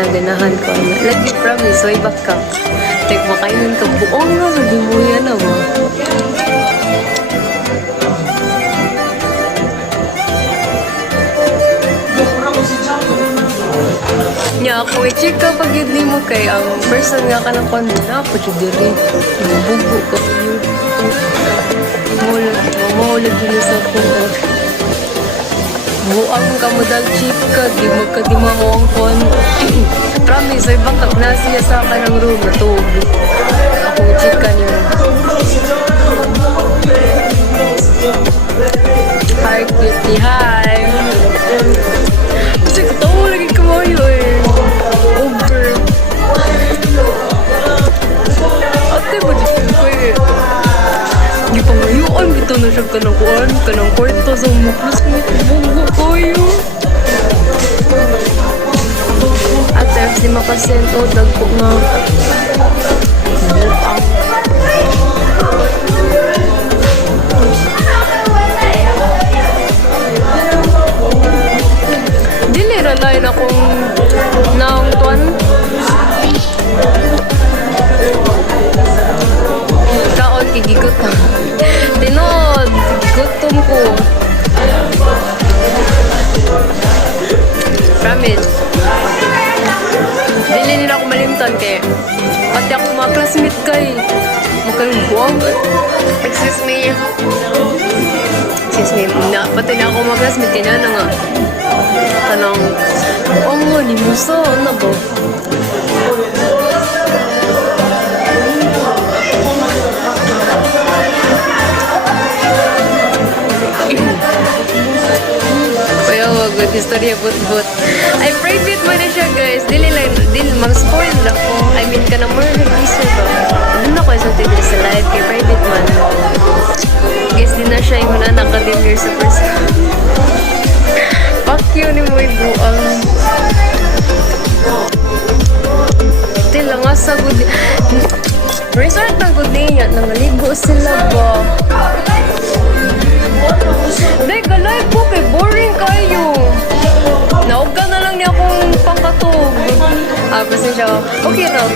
ginaganahan ko na. Lagi promise, way back ka. Like, makainan ka buong na, sabi mo yan na ba? Nya ako i-check ka pag yun mo kay ang person nga ka ng kondo na po siya diri. Bugo ka po yun. Mahulag yun sa kondo. Buang ka mo dal cheap ka, di mahong kon. Promise, ay bakak na siya sa akin ng room na tog. Ako i-check ka niyo. Hi, cutie, hi! Kasi katawa lagi kamayo eh. Over. Ate ba dito ko eh. Di pa ngayuan gito na siya kanang kanang kwarto sa muklas mo. Bungo kayo. At di makasento, dagpo nga. Buang. Lain akong naong tuwan. Kaon, kigigot na. Tinod, gutom ko. Promise. Dili nila ako malimtan kay pati ako mga classmate kay makalungguang. Excuse me. Pati na ako mga classmate kay na nga. Kanang, nga, ni Musa, ano ba? Kaya wag, istorya but. Ay, private mo na siya, guys. Dili mag-spoil ako. I mean, ka na more nag-teaser ba? Doon ako isang tinder sa live, kay private man. Guys, di na siya yung nakadimir sa person. Fuck you ni mo ibuang. Tila nga sa good. Resort ng good niya. Nangaligo sila ba? Day, galay po kay boring kayo. Nauga na lang niya akong pangkatog. Pasensya. Okay na.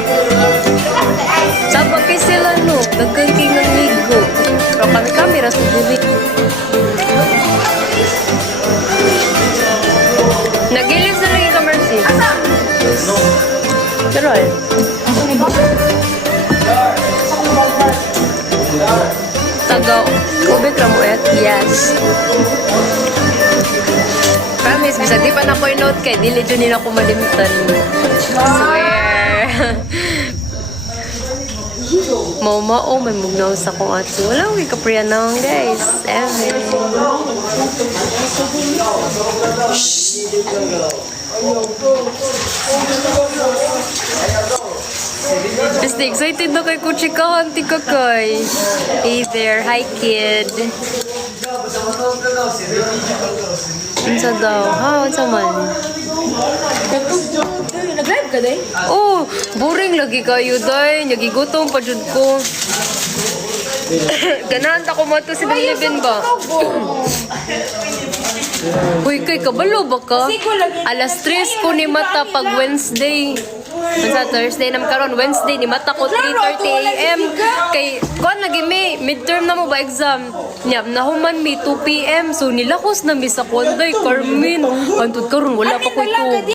Sabag kay sila no. Nagkangking ng ligo. Pero kami rasa dili. Nagilid sa lagi ka, Mercy. Pero eh. Tagaw. Kubit ra mo eh. Yes. Promise, bisa di pa na ko i-note kay dili dyan nila ko malimitan. Swear. Mao, may mugnaw sa kong ato. Wala ko ikapriya na guys. Ever. Basta excited na kay kuchikahan ti kakay. Hey there, hi kid. Unsa daw? Ha, unsa man? Nag-live ka day? Oh, boring lagi kayo day. Nagigutom pa jud ko. Ganahan ta ko mo to si Bilibin ba? Uy, kay kabalo ba ka? Alas 3 ko ni mata pag Wednesday. Sa Thursday nam karon, Wednesday ni mata ko 3:30 AM. Kay kon lagi may midterm na mo ba exam? Nyap nahuman mi 2 PM. So nilakos na mi sa Konday Carmen. Antud karon wala pa ko ito.